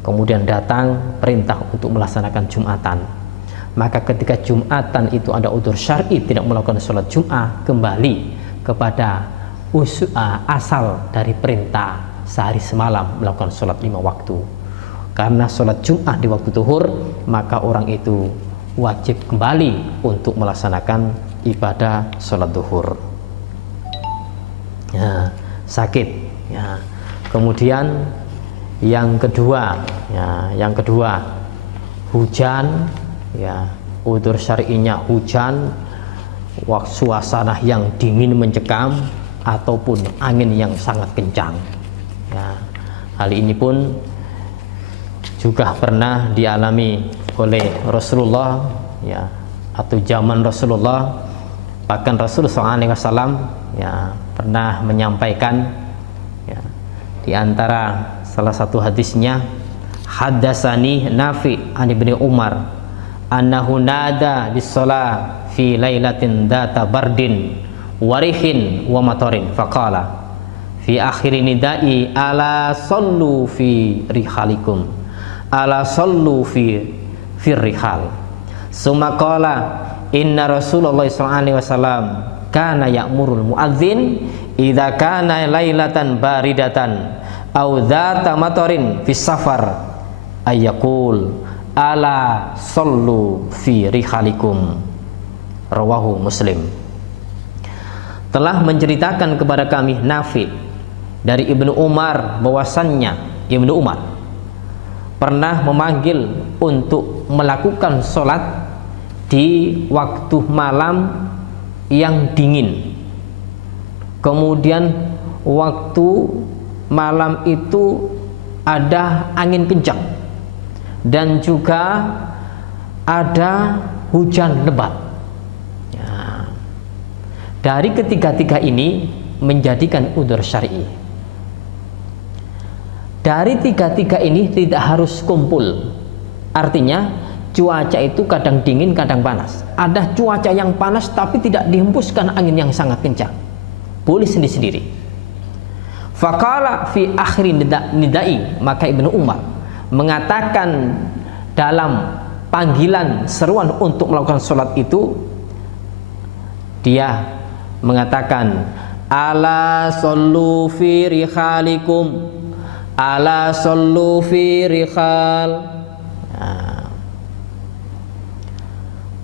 kemudian datang perintah untuk melaksanakan Jumatan. Maka ketika Jumatan itu ada udzur syar'i tidak melakukan sholat Jumat, kembali kepada asal dari perintah sehari semalam melakukan sholat 5 waktu. Karena sholat Jumat di waktu duhur, maka orang itu wajib kembali untuk melaksanakan ibadah sholat duhur. Ya, sakit. Ya. Kemudian yang kedua, hujan. Ya, udzur syar'inya hujan, suasana yang dingin mencekam, ataupun angin yang sangat kencang. Ya, hal ini pun juga pernah dialami oleh Rasulullah, ya, atau zaman Rasulullah. Bahkan Rasulullah SAW ya pernah menyampaikan, ya, di antara salah satu hadisnya, haddatsani Nafi' an Ibnu Umar annahu nada bis-shalah fi lailatin dzata bardin warihin wa matarin faqala fi akhir nidai ala sallu fi rihalikum ala sallu fi rihal summa qala inna Rasulullah sallallahu alaihi wasallam kana ya'murul muadzin idza kana lailatan baridatan aw dzata matarin fi safar ayyaqul ala sallu fi rihalikum. Rawahu Muslim. Telah menceritakan kepada kami Nafi' dari Ibnu Umar bahwasannya Ibnu Umar pernah memanggil untuk melakukan sholat di waktu malam yang dingin. Kemudian waktu malam itu ada angin kencang dan juga ada hujan lebat. Ya. Dari ketiga-tiga ini menjadikan udzur syar'i. Dari tiga-tiga ini tidak harus kumpul. Artinya cuaca itu kadang dingin, kadang panas. Ada cuaca yang panas tapi tidak dihembuskan angin yang sangat kencang. Boleh sendiri-sendiri. Faqala fi akhir nidai, maka Ibnu Umar mengatakan dalam panggilan seruan untuk melakukan sholat itu, dia mengatakan ala sallu fi rihalikum, ala sallu fi rihal. Nah,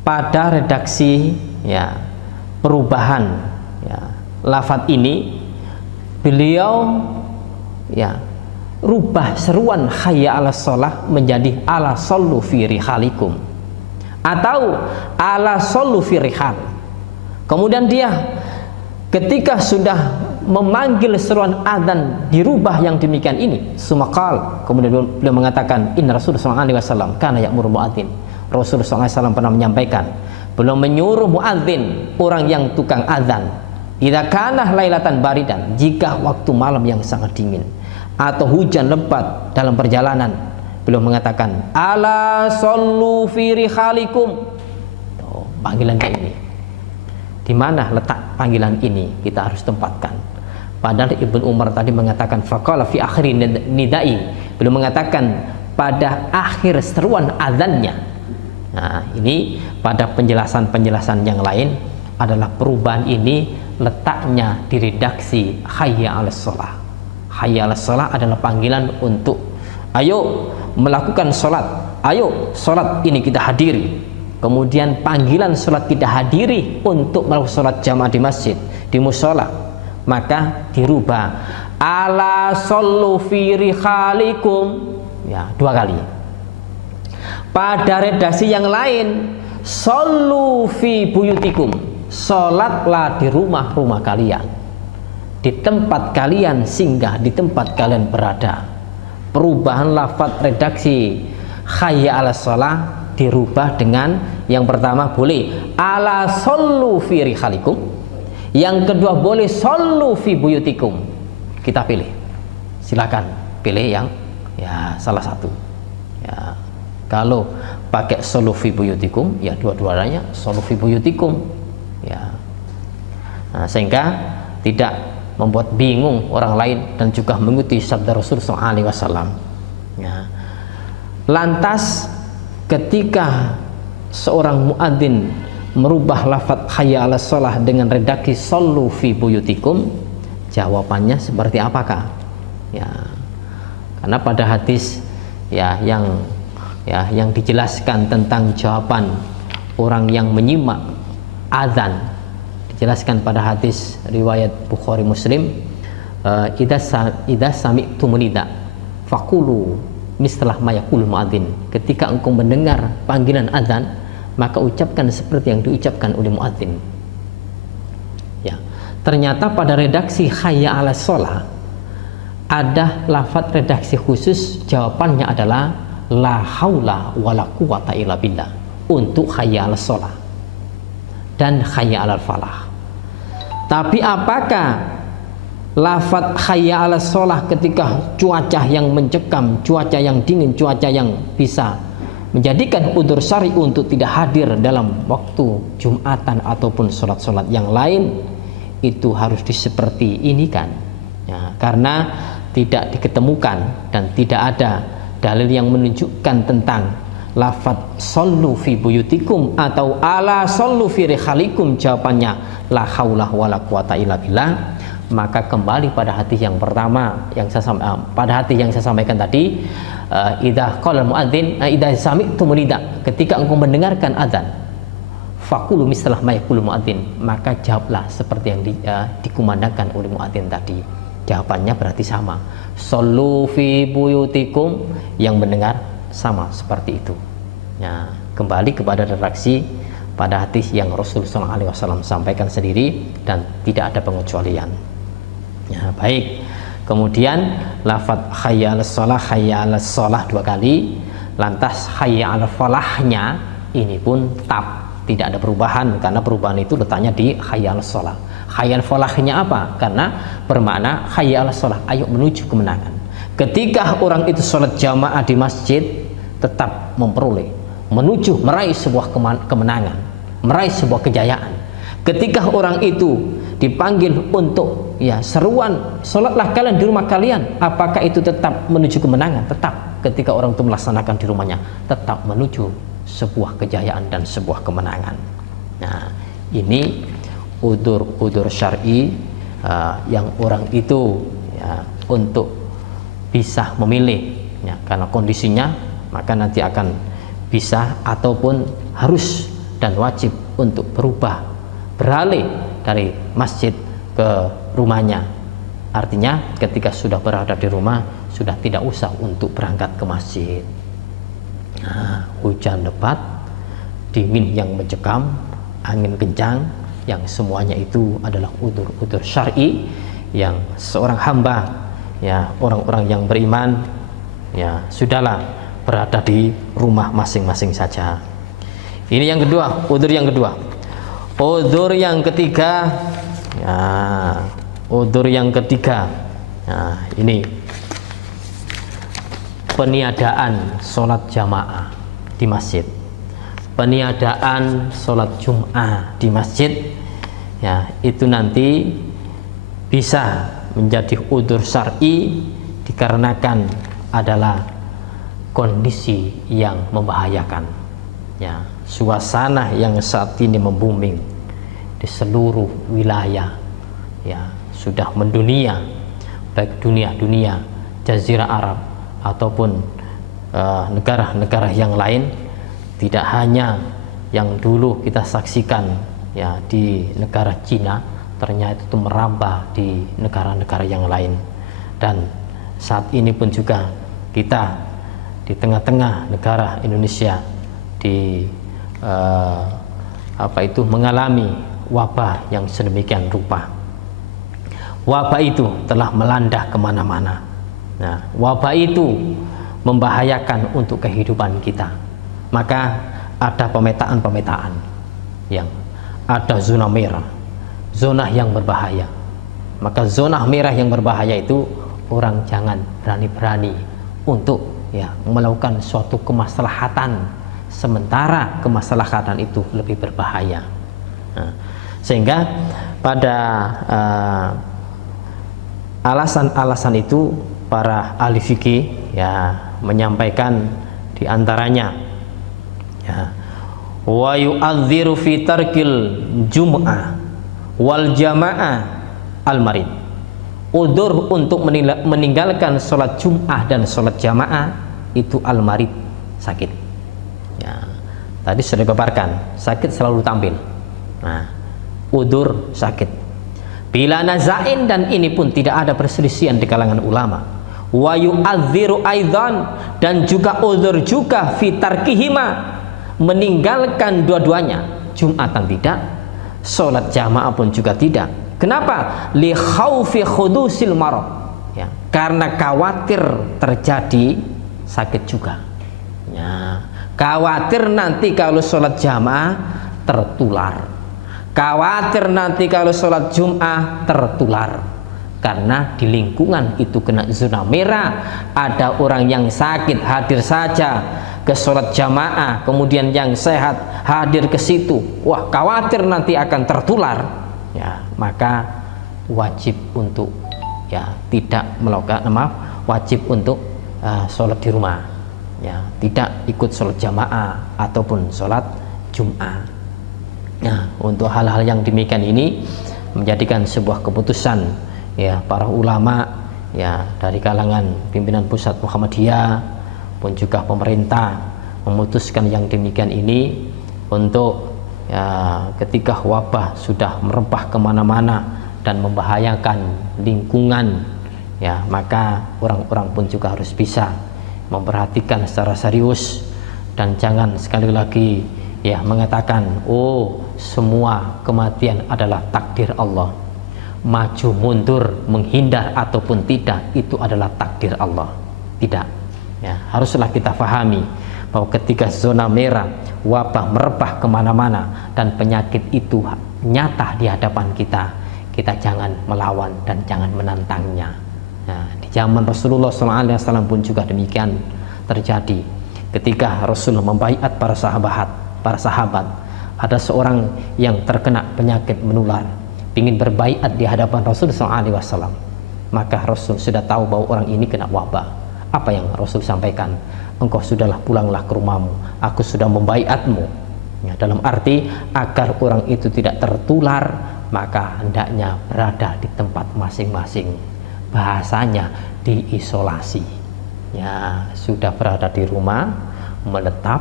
pada redaksi ya perubahan ya lafadz ini, beliau ya rubah seruan hayya 'alas shalah menjadi ala sallu fi rihalikum atau ala sallu fi rihal. Kemudian dia ketika sudah memanggil seruan adzan dirubah yang demikian ini, sumakal, kemudian beliau mengatakan inna Rasulullah SAW kana ya'muru muadzin. Rasulullah SAW pernah menyampaikan, belum menyuruh muadzin, orang yang tukang adzan, idza kana lailatan baridan, jika waktu malam yang sangat dingin atau hujan lebat dalam perjalanan, beliau mengatakan ala sallu fi rihalikum. Panggilan kayak ini, di mana letak panggilan ini kita harus tempatkan. Padahal Ibnu Umar tadi mengatakan faqala fi akhiri nidai, beliau mengatakan pada akhir seruan azannya. Nah, ini pada penjelasan-penjelasan yang lain adalah perubahan ini letaknya di redaksi hayya 'alas shalah. Hayya 'alas shalah adalah panggilan untuk ayo melakukan sholat, ayo sholat ini kita hadiri. Kemudian panggilan sholat kita hadiri untuk melakukan sholat jamaah di masjid, di musola, maka dirubah ala sallu fi rihalikum, ya, 2 kali. Pada redaksi yang lain sallu fi buyutikum, sholatlah di rumah-rumah kalian, di tempat kalian singgah, di tempat kalian berada. Perubahan lafaz redaksi hayya 'alas shalah dirubah dengan yang pertama boleh ala sallu fi rihalikum, yang kedua boleh sallu fi buyutikum. Kita pilih, silakan pilih yang ya salah satu. Ya, kalau pakai sallu fi buyutikum, ya dua-duanya sallu fi buyutikum, ya. Nah, sehingga tidak membuat bingung orang lain dan juga mengikuti sabda Rasulullah SAW. Ya. Lantas ketika seorang muadzin merubah lafaz hayya 'alas shalah dengan redaksi sallu fi buyutikum, jawabannya seperti apakah? Ya, karena pada hadis yang dijelaskan tentang jawaban orang yang menyimak azan, dijelaskan pada hadis riwayat Bukhari Muslim, idza sami'tumul nida faqulu mislah ma yaqulul muadzin. Ketika engkau mendengar panggilan azan, maka ucapkan seperti yang diucapkan oleh muadzin. Ya, ternyata pada redaksi hayya 'alas shalah ada lafaz redaksi khusus, jawabannya adalah la haula wala quwata illa billah untuk hayya 'alas shalah dan hayya 'alal falah. Tapi apakah lafaz hayya 'alas shalah ketika cuaca yang mencekam, cuaca yang dingin, cuaca yang bisa menjadikan udzur syar'i untuk tidak hadir dalam waktu Jumatan ataupun sholat-sholat yang lain, itu harus diseperti ini kan? Ya, karena tidak diketemukan dan tidak ada dalil yang menunjukkan tentang lafaz sallu fi buyutikum atau ala sallu fi rihalikum, jawabannya la haula wala quwata illa billah. Maka kembali pada hadis yang pertama yang saya sampaikan tadi, idza qala muadzin idza sami'tumul nida, ketika engkau mendengarkan azan, faqulu mislah ma yaqulu muadzin, maka jawablah seperti yang dikumandangkan oleh muadzin tadi. Jawabannya berarti sama, sallu fi buyutikum, yang mendengar sama seperti itu. Ya, kembali kepada redaksi pada hadis yang Rasulullah SAW sampaikan sendiri dan tidak ada pengecualian. Ya, baik. Kemudian lafaz hayya 'alas shalah 2 kali, lantas hayya 'alal falahnya ini pun tetap tidak ada perubahan, karena perubahan itu letaknya di hayya 'alas shalah. Hayya 'alal falahnya apa? Karena bermakna hayya 'alas shalah, ayo menuju kemenangan. Ketika orang itu sholat jamaah di masjid, tetap memperoleh menuju meraih sebuah kemenangan, meraih sebuah kejayaan. Ketika orang itu dipanggil untuk seruan sholatlah kalian di rumah kalian, apakah itu tetap menuju kemenangan? Tetap. Ketika orang itu melaksanakan di rumahnya, tetap menuju sebuah kejayaan dan sebuah kemenangan. Nah, ini udzur syar'i yang orang itu untuk bisa memilih, karena kondisinya, maka nanti akan bisa ataupun harus dan wajib untuk beralih dari masjid ke rumahnya. Artinya ketika sudah berada di rumah, sudah tidak usah untuk berangkat ke masjid. Nah, hujan lebat, dingin yang mencekam, angin kencang, yang semuanya itu adalah udzur syar'i yang seorang hamba, ya orang-orang yang beriman, ya sudahlah berada di rumah masing-masing saja. Ini yang kedua, udzur yang kedua. Udzur yang ketiga, ya udzur yang ketiga, nah ini peniadaan sholat jamaah di masjid, peniadaan sholat Jum'ah di masjid, ya itu nanti bisa menjadi udzur syar'i dikarenakan adalah kondisi yang membahayakan, ya suasana yang saat ini membooming di seluruh wilayah, ya sudah mendunia, baik dunia Jazirah Arab ataupun negara-negara yang lain, tidak hanya yang dulu kita saksikan ya di negara Cina, ternyata itu merambah di negara-negara yang lain. Dan saat ini pun juga kita di tengah-tengah negara Indonesia mengalami wabah yang sedemikian rupa. Wabah itu telah melanda kemana-mana. Nah, wabah itu membahayakan untuk kehidupan kita. Maka ada pemetaan yang ada zona merah, zona yang berbahaya. Maka zona merah yang berbahaya itu orang jangan berani-berani untuk ya melakukan suatu kemaslahatan, sementara kemaslahatan itu lebih berbahaya. Nah, sehingga pada alasan-alasan itu para ahli fikih ya menyampaikan diantaranya ya wa yu'adziru fi tarkil jum'ah wal jamaah al marid. Udzur untuk meninggalkan sholat Jum'ah dan sholat jamaah itu al marid, sakit. Ya, tadi sudah dipaparkan, sakit selalu tampil. Nah, udzur sakit. Bila nazain, dan ini pun tidak ada perselisihan di kalangan ulama. Wa yu'adziru aidan, dan juga udzur juga fi tarkihima, meninggalkan dua-duanya, Jumatan tidak, sholat jamaah pun juga tidak. Kenapa? Li khaufi khudusil marad, ya, karena khawatir terjadi sakit juga. Ya, khawatir nanti kalau sholat jamaah tertular, khawatir nanti kalau sholat Jum'ah tertular, karena di lingkungan itu kena zona merah, ada orang yang sakit hadir saja ke sholat jamaah, kemudian yang sehat hadir ke situ, wah khawatir nanti akan tertular, ya maka wajib untuk ya tidak melakukan, wajib untuk sholat di rumah, ya tidak ikut sholat jamaah ataupun sholat Jum'ah. Nah, untuk hal-hal yang demikian ini menjadikan sebuah keputusan ya para ulama ya dari kalangan pimpinan pusat Muhammadiyah pun juga pemerintah memutuskan yang demikian ini untuk ya ketika wabah sudah merebah kemana-mana dan membahayakan lingkungan, ya maka orang-orang pun juga harus bisa memperhatikan secara serius dan jangan sekali lagi ya mengatakan oh semua kematian adalah takdir Allah, maju mundur menghindar ataupun tidak itu adalah takdir Allah. Tidak, ya haruslah kita pahami bahwa ketika zona merah wabah merebah kemana-mana dan penyakit itu nyata di hadapan kita, kita jangan melawan dan jangan menantangnya. Nah, di zaman Rasulullah SAW pun juga demikian terjadi. Ketika Rasul membaiat para sahabat, ada seorang yang terkena penyakit menular, ingin berbaiat di hadapan Rasul SAW. Maka Rasul sudah tahu bahwa orang ini kena wabah. Apa yang Rasul sampaikan? Engkau sudahlah pulanglah ke rumahmu, aku sudah membaiatmu, ya, dalam arti agar orang itu tidak tertular maka hendaknya berada di tempat masing-masing, bahasanya diisolasi, ya sudah berada di rumah menetap,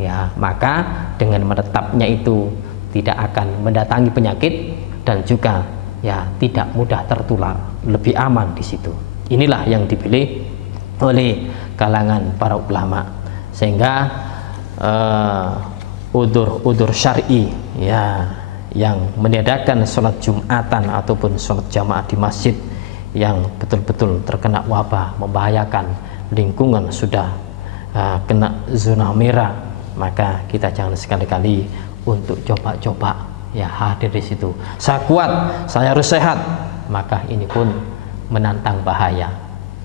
ya maka dengan menetapnya itu tidak akan mendatangi penyakit dan juga ya tidak mudah tertular, lebih aman di situ. Inilah yang dipilih oleh kalangan para ulama, sehingga udzur syar'i ya yang meniadakan sholat Jumatan ataupun sholat jamaah di masjid yang betul-betul terkena wabah membahayakan lingkungan, sudah kena zona merah, maka kita jangan sekali-kali untuk coba-coba ya hadir di situ. Saya kuat, saya harus sehat, maka ini pun menantang bahaya.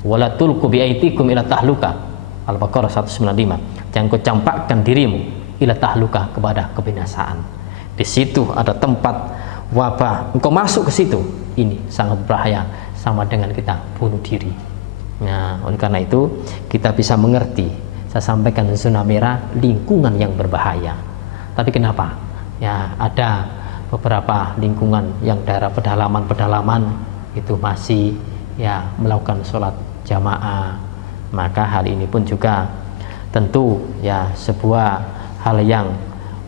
Wala tulqu biaitikum ila tahluka, Al-Baqarah 195. Jangan kau campakkan dirimu ila tahluka, kepada kebinasaan. Di situ ada tempat wabah, engkau masuk ke situ, ini sangat berbahaya, sama dengan kita bunuh diri. Nah, oleh karena itu kita bisa mengerti, saya sampaikan zona merah lingkungan yang berbahaya. Tapi kenapa? Ya, ada beberapa lingkungan yang daerah pedalaman itu masih ya melakukan sholat jamaah. Maka hal ini pun juga tentu ya sebuah hal yang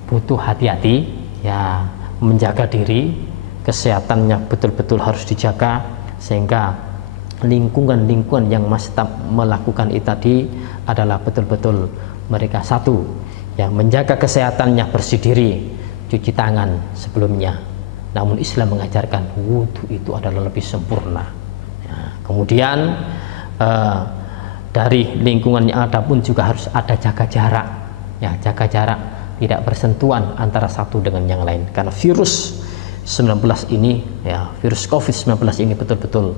butuh hati-hati, ya menjaga diri, kesehatannya betul-betul harus dijaga, sehingga lingkungan yang masih tetap melakukan itu tadi adalah betul-betul mereka satu yang menjaga kesehatannya, bersih diri, cuci tangan sebelumnya. Namun Islam mengajarkan wudhu itu adalah lebih sempurna. Ya, kemudian dari lingkungan yang ada pun juga harus ada jaga jarak. Ya, jaga jarak, tidak bersentuhan antara satu dengan yang lain, karena virus 19 ini ya, virus COVID-19 ini betul-betul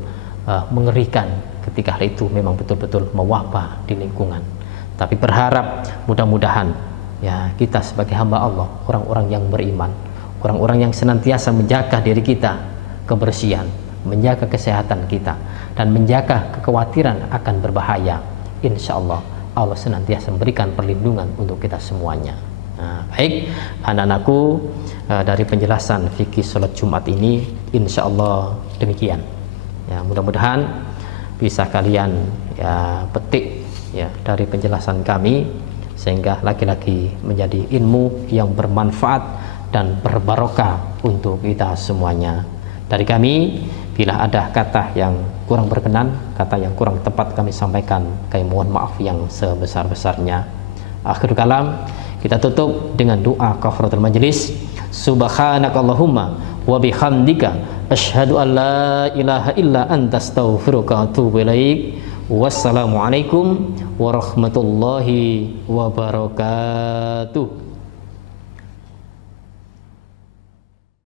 mengerikan ketika hal itu memang betul-betul mewabah di lingkungan. Tapi berharap mudah-mudahan ya kita sebagai hamba Allah, orang-orang yang beriman, orang-orang yang senantiasa menjaga diri kita, kebersihan, menjaga kesehatan kita, dan menjaga kekhawatiran akan berbahaya, insya Allah Allah senantiasa memberikan perlindungan untuk kita semuanya. Nah, baik anak-anakku, dari penjelasan fikih sholat Jumat ini insya Allah demikian ya, mudah-mudahan bisa kalian ya petik ya dari penjelasan kami, sehingga lagi-lagi menjadi ilmu yang bermanfaat dan berbarokah untuk kita semuanya. Dari kami, bila ada kata yang kurang berkenan, kata yang kurang tepat kami sampaikan, kami mohon maaf yang sebesar-besarnya. Akhir kalam, kita tutup dengan doa kafaratul majlis. Subhanakallahumma wa bihamdika asyhadu an la ilaha illa anta astaghfiruka wa atubu ilaik. Wassalamualaikum warahmatullahi wabarakatuh.